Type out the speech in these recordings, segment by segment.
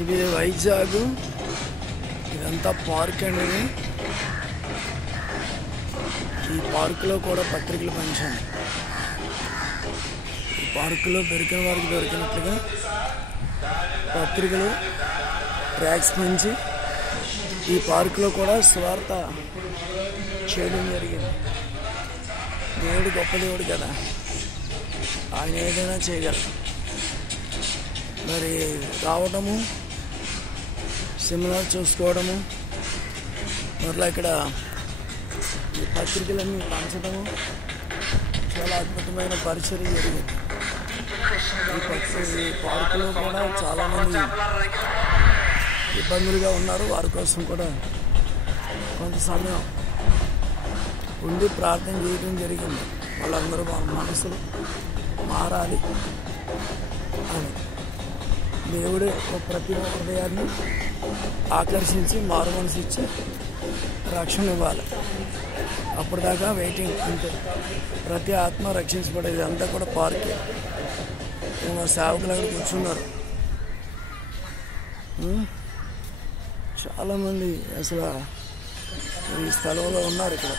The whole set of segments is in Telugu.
ఇది వైజాగ్, ఇదంతా పార్క్ అండి. ఈ పార్కులో కూడా పత్రికలు పంచాను. ఈ పార్కులో దొరికిన వారికి దొరికినట్లుగా పత్రికలు ట్రాక్స్ పంచి ఈ పార్కులో కూడా స్వార్థ చేయడం జరిగింది. దేవుడు గొప్ప దేవుడు కదా, ఆయన ఏదైనా చేయగలరు. మరి రావడము, సెమినార్ చూసుకోవడము, మరలా ఇక్కడ ఈ పత్రికలన్నీ పంచడము చాలా అద్భుతమైన పరిచయం జరిగింది. ఈ పార్కులో కూడా చాలామంది ఇబ్బందులుగా ఉన్నారు. వారి కోసం కూడా కొంత సమయం ఉండి ప్రార్థన చేయడం జరిగింది. వాళ్ళందరూ వాళ్ళ మనసులు మారాలి అని దేవుడే ప్రతి హృదయాన్ని ఆకర్షించి మారు మనసు ఇచ్చి రక్షణ ఇవ్వాలి. అప్పటిదాకా వెయిటింగ్ అంతే. ప్రతి ఆత్మ రక్షించబడేది అంతా కూడా పార్కే. మా సేవకులు అక్కడ కూర్చున్నారు. చాలామంది అసలు ఈ స్థలంలో ఉన్నారు. ఇక్కడ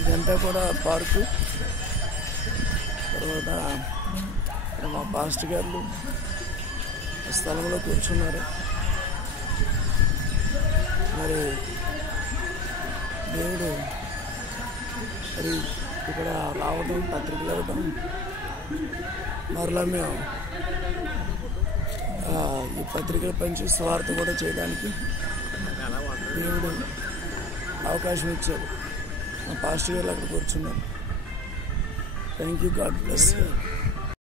ఇదంతా కూడా పార్కు. తర్వాత ఇక్కడ మా పాస్టర్ గారు స్థలంలో కూర్చున్నారు. మరి దేవుడు మరి ఇక్కడ రావడం, పత్రికలు ఇవ్వడం, మరలా మేము ఈ పత్రికలు పంచి స్వార్థ కూడా చేయడానికి దేవుడు అవకాశం ఇచ్చాడు. మా పాస్టర్ గారు అక్కడ కూర్చున్నారు. Thank you. God bless you.